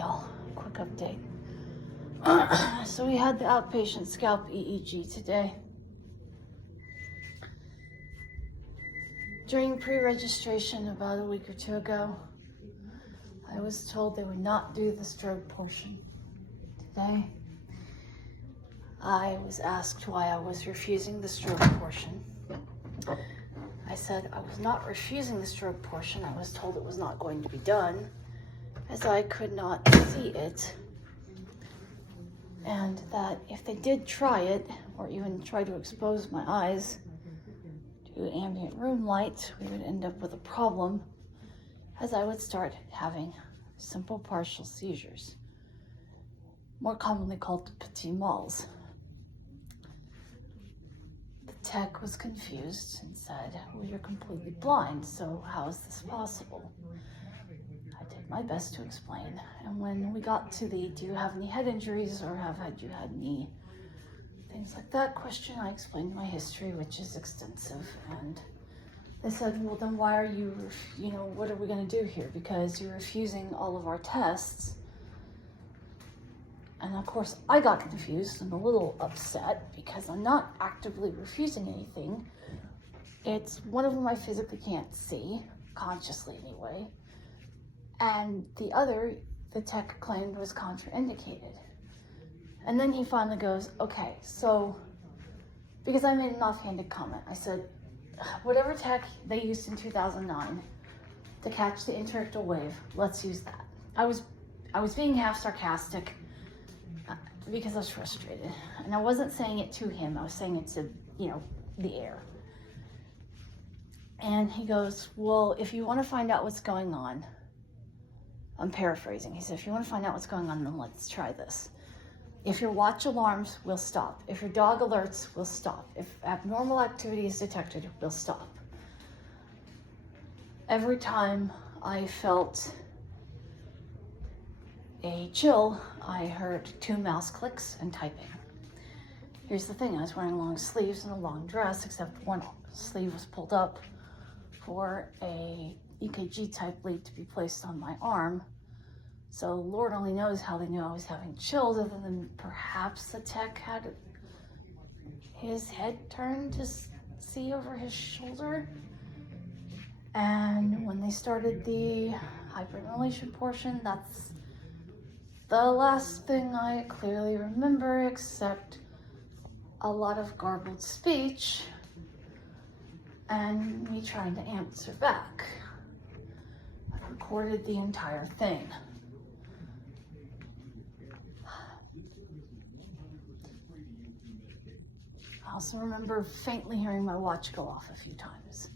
y'all, quick update. So we had the outpatient scalp EEG today. During pre-registration about a week or two ago, I was told they would not do the stroke portion. Today, I was asked why I was refusing the stroke portion. I said I was not refusing the stroke portion. I was told it was not going to be done, as I could not see it, and that if they did try it, or even try to expose my eyes to ambient room light, we would end up with a problem, as I would start having simple partial seizures, more commonly called petit mals. The tech was confused and said, well, you're completely blind, so how is this possible? I did my best to explain, and when we got to the do you have any head injuries or had you had any things like that question, I explained my history, which is extensive, and they said, well, then why are you, what are we going to do here? Because you're refusing all of our tests. And of course, I got confused and a little upset because I'm not actively refusing anything. It's one of them I physically can't see, consciously anyway. And the other, the tech claimed was contraindicated. And then he finally goes, okay, so, because I made an offhanded comment. I said, whatever tech they used in 2009 to catch the interictal wave, let's use that. I was being half sarcastic because I was frustrated. And I wasn't saying it to him, I was saying it to, the air. And he goes, well, if you want to find out what's going on, I'm paraphrasing. He said, if you want to find out what's going on, then let's try this. If your watch alarms, we'll stop. If your dog alerts, we'll stop. If abnormal activity is detected, we'll stop. Every time I felt a chill, I heard 2 mouse clicks and typing. Here's the thing, I was wearing long sleeves and a long dress, except one sleeve was pulled up for a EKG type lead to be placed on my arm. So Lord only knows how they knew I was having chills, other than perhaps the tech had his head turned to see over his shoulder. And when they started the hyperventilation portion, that's the last thing I clearly remember, except a lot of garbled speech and me trying to answer back. I recorded the entire thing. I also remember faintly hearing my watch go off a few times.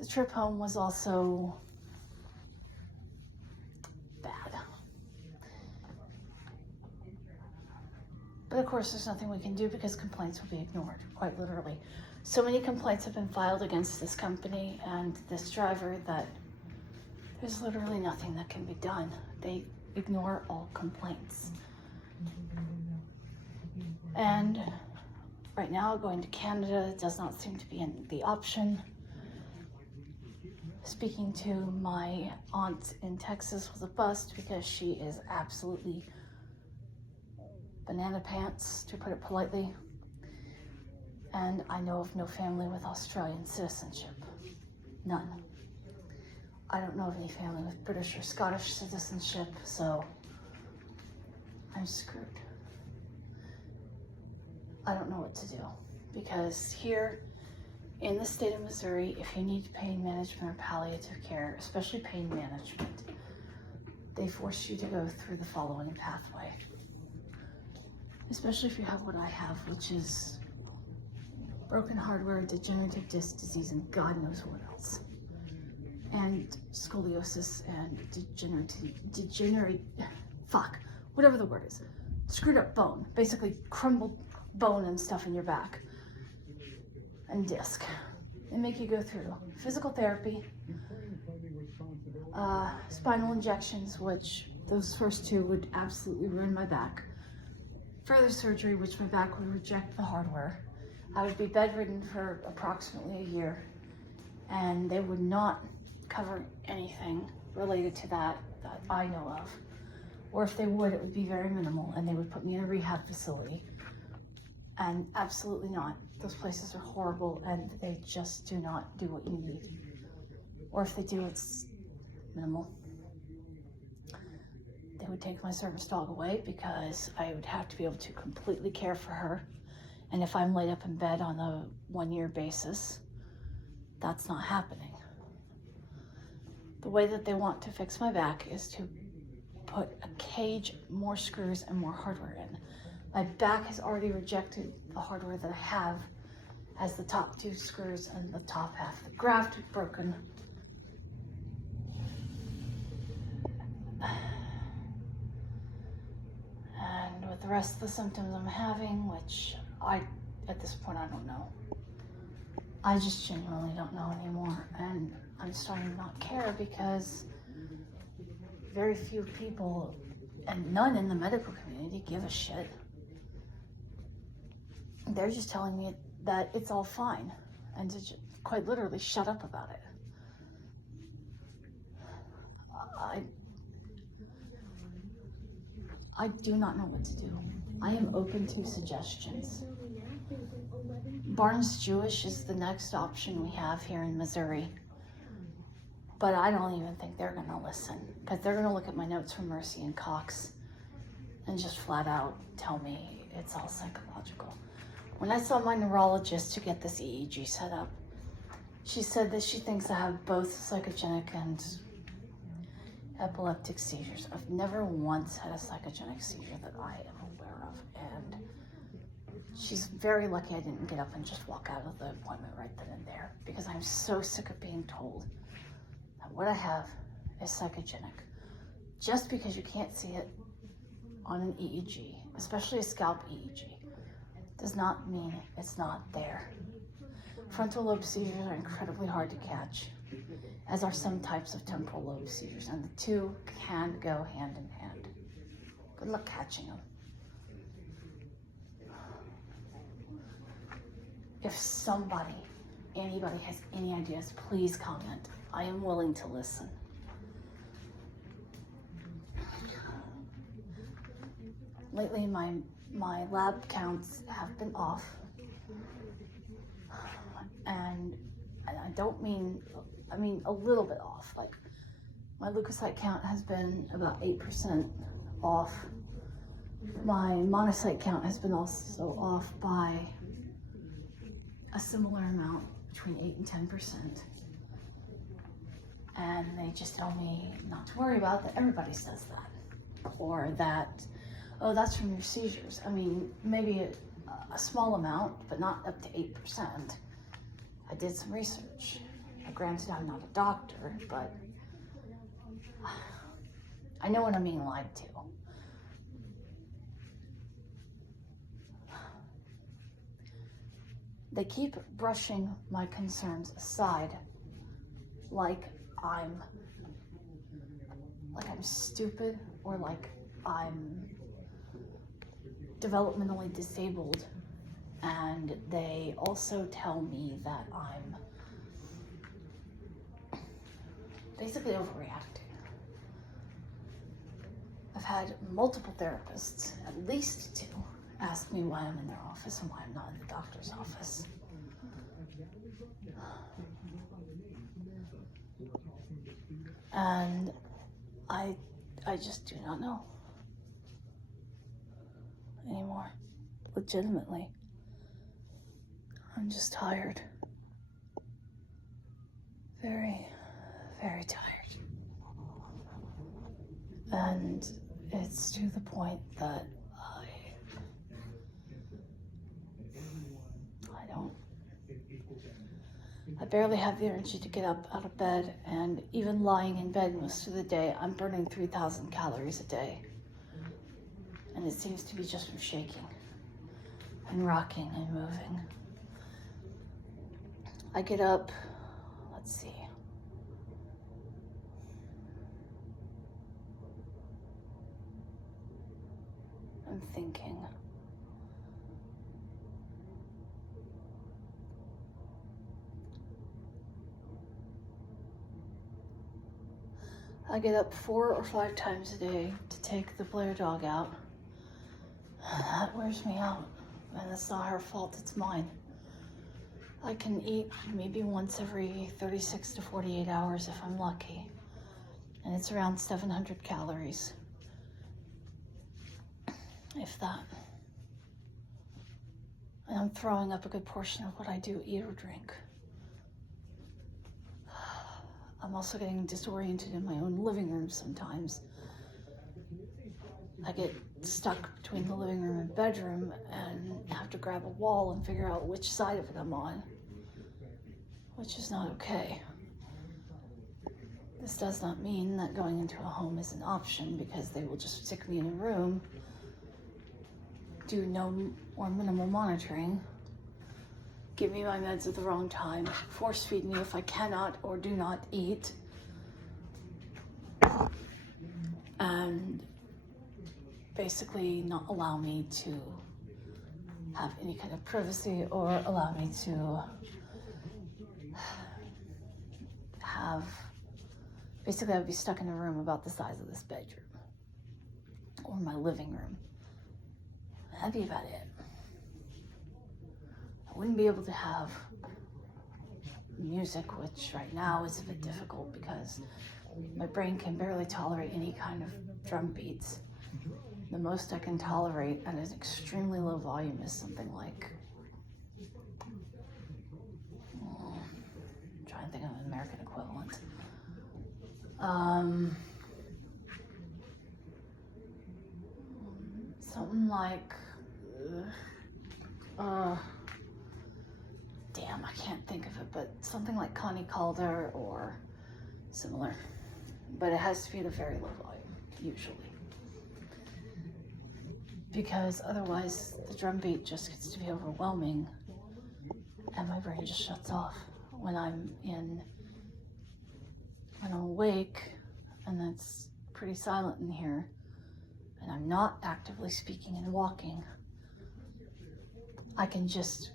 The trip home was also bad. But of course, there's nothing we can do because complaints will be ignored, quite literally. So many complaints have been filed against this company and this driver that there's literally nothing that can be done. They ignore all complaints. And right now, going to Canada does not seem to be the option. Speaking to my aunt in Texas was a bust because she is absolutely banana pants, to put it politely. And I know of no family with Australian citizenship. None. I don't know of any family with British or Scottish citizenship, so I'm screwed. I don't know what to do, because here in the state of Missouri, if you need pain management or palliative care, especially pain management, they force you to go through the following pathway. Especially if you have what I have, which is broken hardware, degenerative disc disease, and God knows what else. And scoliosis and whatever the word is. Screwed up bone, basically crumbled bone and stuff in your back, and disc. They make you go through physical therapy, spinal injections, which those first 2 would absolutely ruin my back, further surgery, which my back would reject the hardware. I would be bedridden for approximately a year, and they would not cover anything related to that I know of. Or if they would, it would be very minimal, and they would put me in a rehab facility. And absolutely not. Those places are horrible, and they just do not do what you need. Or if they do, it's minimal. They would take my service dog away because I would have to be able to completely care for her. And if I'm laid up in bed on a 1-year basis, that's not happening. The way that they want to fix my back is to put a cage, more screws, and more hardware in. My back has already rejected the hardware that I have, as the top 2 screws and the top half of the graft broken. And with the rest of the symptoms I'm having, which at this point, I don't know. I just genuinely don't know anymore. And I'm starting to not care because very few people, and none in the medical community, give a shit. They're just telling me that it's all fine and to just quite literally shut up about it. I do not know what to do. I am open to suggestions. Barnes Jewish is the next option we have here in Missouri. But I don't even think they're gonna listen, because they're gonna look at my notes from Mercy and Cox and just flat out tell me it's all psychological. When I saw my neurologist to get this EEG set up, she said that she thinks I have both psychogenic and epileptic seizures. I've never once had a psychogenic seizure that I am aware of, and she's very lucky I didn't get up and just walk out of the appointment right then and there, because I'm so sick of being told that what I have is psychogenic. Just because you can't see it on an EEG, especially a scalp EEG, does not mean it's not there. Frontal lobe seizures are incredibly hard to catch, as are some types of temporal lobe seizures, and the two can go hand in hand. Good luck catching them. If anybody has any ideas, please comment. I am willing to listen. Lately, my lab counts have been off. And I mean a little bit off. Like, my leukocyte count has been about 8% off. My monocyte count has been also off by a similar amount, between 8 and 10%. And they just tell me not to worry about that. Everybody says that. Or that, oh, that's from your seizures. I mean, maybe a small amount, but not up to 8%. I did some research. Granted, I'm not a doctor, but I know what I'm being lied to. They keep brushing my concerns aside like I'm stupid, or like I'm developmentally disabled. And they also tell me that I'm basically overreacting. I've had multiple therapists, at least 2, ask me why I'm in their office and why I'm not in the doctor's office. And I just do not know anymore, legitimately. I'm just tired. Very, very tired. And it's to the point that I barely have the energy to get up out of bed, and even lying in bed most of the day, I'm burning 3,000 calories a day. And it seems to be just from shaking and rocking and moving. I get up, let's see. I'm thinking. I get up 4 or 5 times a day to take the Blair dog out. That wears me out, and it's not her fault, it's mine. I can eat maybe once every 36 to 48 hours if I'm lucky, and it's around 700 calories, if that. And I'm throwing up a good portion of what I do eat or drink. I'm also getting disoriented in my own living room sometimes. I get stuck between the living room and bedroom and have to grab a wall and figure out which side of it I'm on, which is not okay. This does not mean that going into a home is an option, because they will just stick me in a room, do no or minimal monitoring, give me my meds at the wrong time, force feed me if I cannot or do not eat, and basically not allow me to have any kind of privacy or allow me to have, basically I would be stuck in a room about the size of this bedroom or my living room. That'd be about it. I wouldn't be able to have music, which right now is a bit difficult because my brain can barely tolerate any kind of drum beats. The most I can tolerate at an extremely low volume is something like, I'm trying to think of an American equivalent. Something like, damn, I can't think of it, but something like Connie Calder or similar. But it has to be at a very low volume, usually. Because otherwise the drum beat just gets to be overwhelming and my brain just shuts off when I'm awake and it's pretty silent in here and I'm not actively speaking and walking. I can just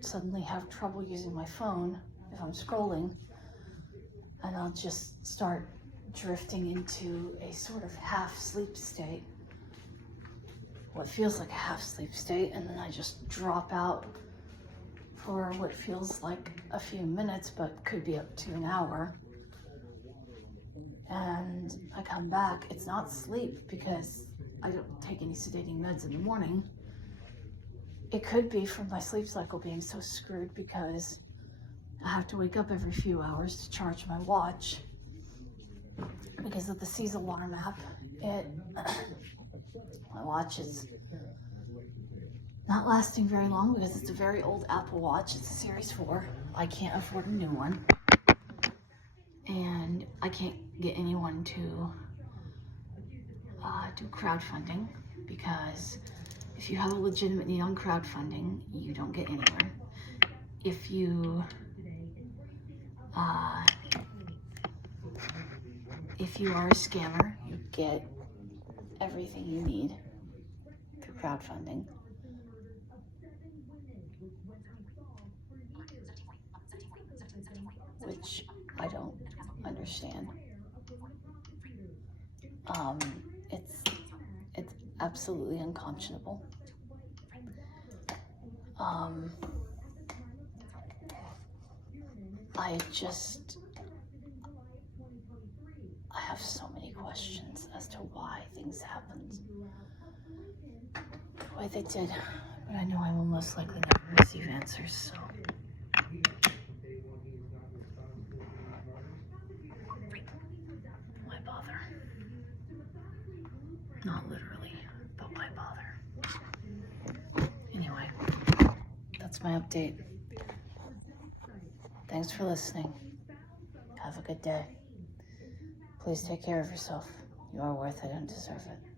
suddenly have trouble using my phone if I'm scrolling, and I'll just start drifting into a sort of half sleep state, what feels like a half sleep state, and then I just drop out for what feels like a few minutes but could be up to an hour, and I come back. It's not sleep because I don't take any sedating meds in the morning. It could be from my sleep cycle being so screwed because I have to wake up every few hours to charge my watch because of the C's alarm app. My watch is not lasting very long because it's a very old Apple Watch. It's a Series 4. I can't afford a new one. And I can't get anyone to do crowdfunding, because if you have a legitimate need on crowdfunding, you don't get anywhere. If you are a scammer, you get everything you need through crowdfunding. Which I don't understand. It's absolutely unconscionable. I have so many questions as to why things happened the way they did, but I know I will most likely never receive answers, so. Why bother? Not literally, but why bother? Anyway, that's my update. Thanks for listening. Have a good day. Please take care of yourself. You are worth it and deserve it.